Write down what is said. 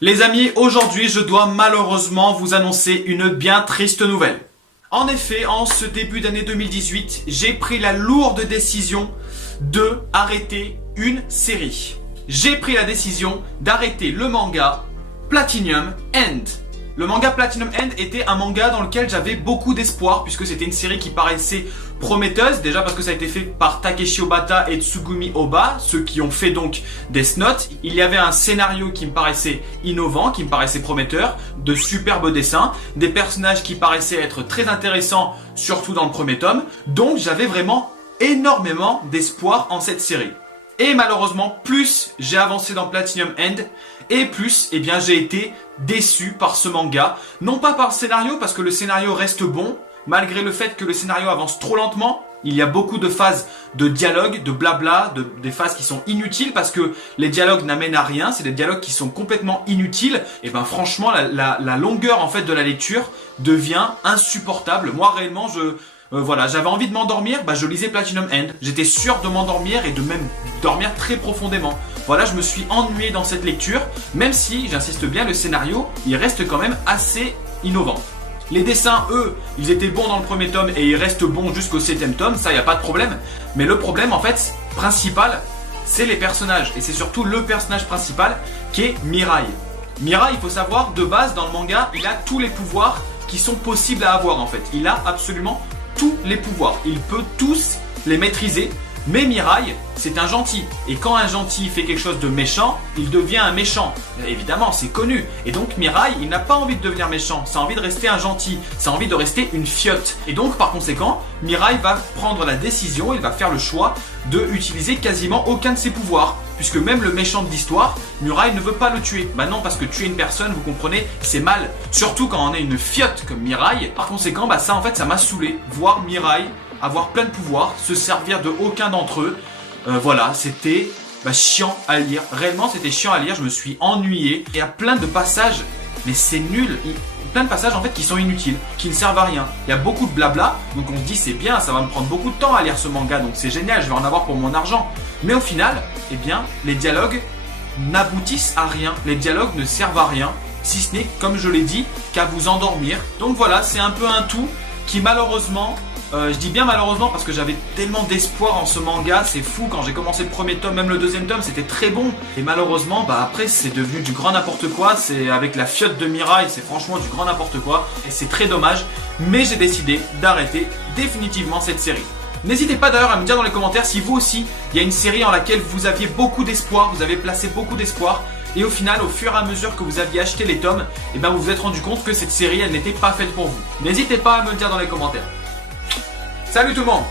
Les amis, aujourd'hui je dois malheureusement vous annoncer une bien triste nouvelle. En effet, en ce début d'année 2018, j'ai pris la lourde décision de arrêter une série. J'ai pris la décision d'arrêter le manga Platinum End. Le manga Platinum End était un manga dans lequel j'avais beaucoup d'espoir puisque c'était une série qui paraissait prometteuse, déjà parce que ça a été fait par Takeshi Obata et Tsugumi Oba, ceux qui ont fait donc Death Note. Il y avait un scénario qui me paraissait innovant, qui me paraissait prometteur, de superbes dessins, des personnages qui paraissaient être très intéressants, surtout dans le premier tome, donc j'avais vraiment énormément d'espoir en cette série. Et malheureusement, plus j'ai avancé dans Platinum End, et plus j'ai été déçu par ce manga. Non pas par le scénario, parce que le scénario reste bon, malgré le fait que le scénario avance trop lentement. Il y a beaucoup de phases de dialogue, de blabla, des phases qui sont inutiles parce que les dialogues n'amènent à rien, c'est des dialogues qui sont complètement inutiles. Et franchement, la longueur en fait de la lecture devient insupportable. Moi réellement, j'avais envie de m'endormir, je lisais Platinum End. J'étais sûr de m'endormir et de même dormir très profondément. Voilà, je me suis ennuyé dans cette lecture, même si, j'insiste bien, le scénario, il reste quand même assez innovant. Les dessins, eux, ils étaient bons dans le premier tome et ils restent bons jusqu'au 7e tome, ça, il n'y a pas de problème. Mais le problème, en fait, principal, c'est les personnages. Et c'est surtout le personnage principal qui est Mirai. Mirai, il faut savoir, de base, dans le manga, il a tous les pouvoirs qui sont possibles à avoir, en fait. Il a absolument tous les pouvoirs. Il peut tous les maîtriser. Mais Mirai, c'est un gentil. Et quand un gentil fait quelque chose de méchant, il devient un méchant. Évidemment, c'est connu. Et donc Mirai, il n'a pas envie de devenir méchant. Ça a envie de rester un gentil. Ça a envie de rester une fiotte. Et donc, par conséquent, Mirai va prendre la décision, il va faire le choix de utiliser quasiment aucun de ses pouvoirs. Puisque même le méchant de l'histoire, Mirai ne veut pas le tuer. Non, parce que tuer une personne, vous comprenez, c'est mal. Surtout quand on est une fiotte comme Mirai. Par conséquent, ça en fait, ça m'a saoulé. Voir Mirai avoir plein de pouvoirs, se servir de aucun d'entre eux. Voilà, c'était chiant à lire. Réellement, c'était chiant à lire. Je me suis ennuyé. Il y a plein de passages, mais c'est nul. Plein de passages en fait qui sont inutiles, qui ne servent à rien. Il y a beaucoup de blabla, donc on se dit c'est bien, ça va me prendre beaucoup de temps à lire ce manga, donc c'est génial, je vais en avoir pour mon argent. Mais au final, les dialogues n'aboutissent à rien. Les dialogues ne servent à rien, si ce n'est, comme je l'ai dit, qu'à vous endormir. Donc voilà, c'est un peu un tout qui malheureusement... je dis bien malheureusement parce que j'avais tellement d'espoir en ce manga, c'est fou, quand j'ai commencé le premier tome, même le deuxième tome, c'était très bon. Et malheureusement, après c'est devenu du grand n'importe quoi, c'est avec la fiotte de Mirai, c'est franchement du grand n'importe quoi. Et c'est très dommage, mais j'ai décidé d'arrêter définitivement cette série. N'hésitez pas d'ailleurs à me dire dans les commentaires si vous aussi, il y a une série en laquelle vous aviez beaucoup d'espoir, vous avez placé beaucoup d'espoir. Et au final, au fur et à mesure que vous aviez acheté les tomes, vous vous êtes rendu compte que cette série, elle n'était pas faite pour vous. N'hésitez pas à me le dire dans les commentaires. Salut tout le monde!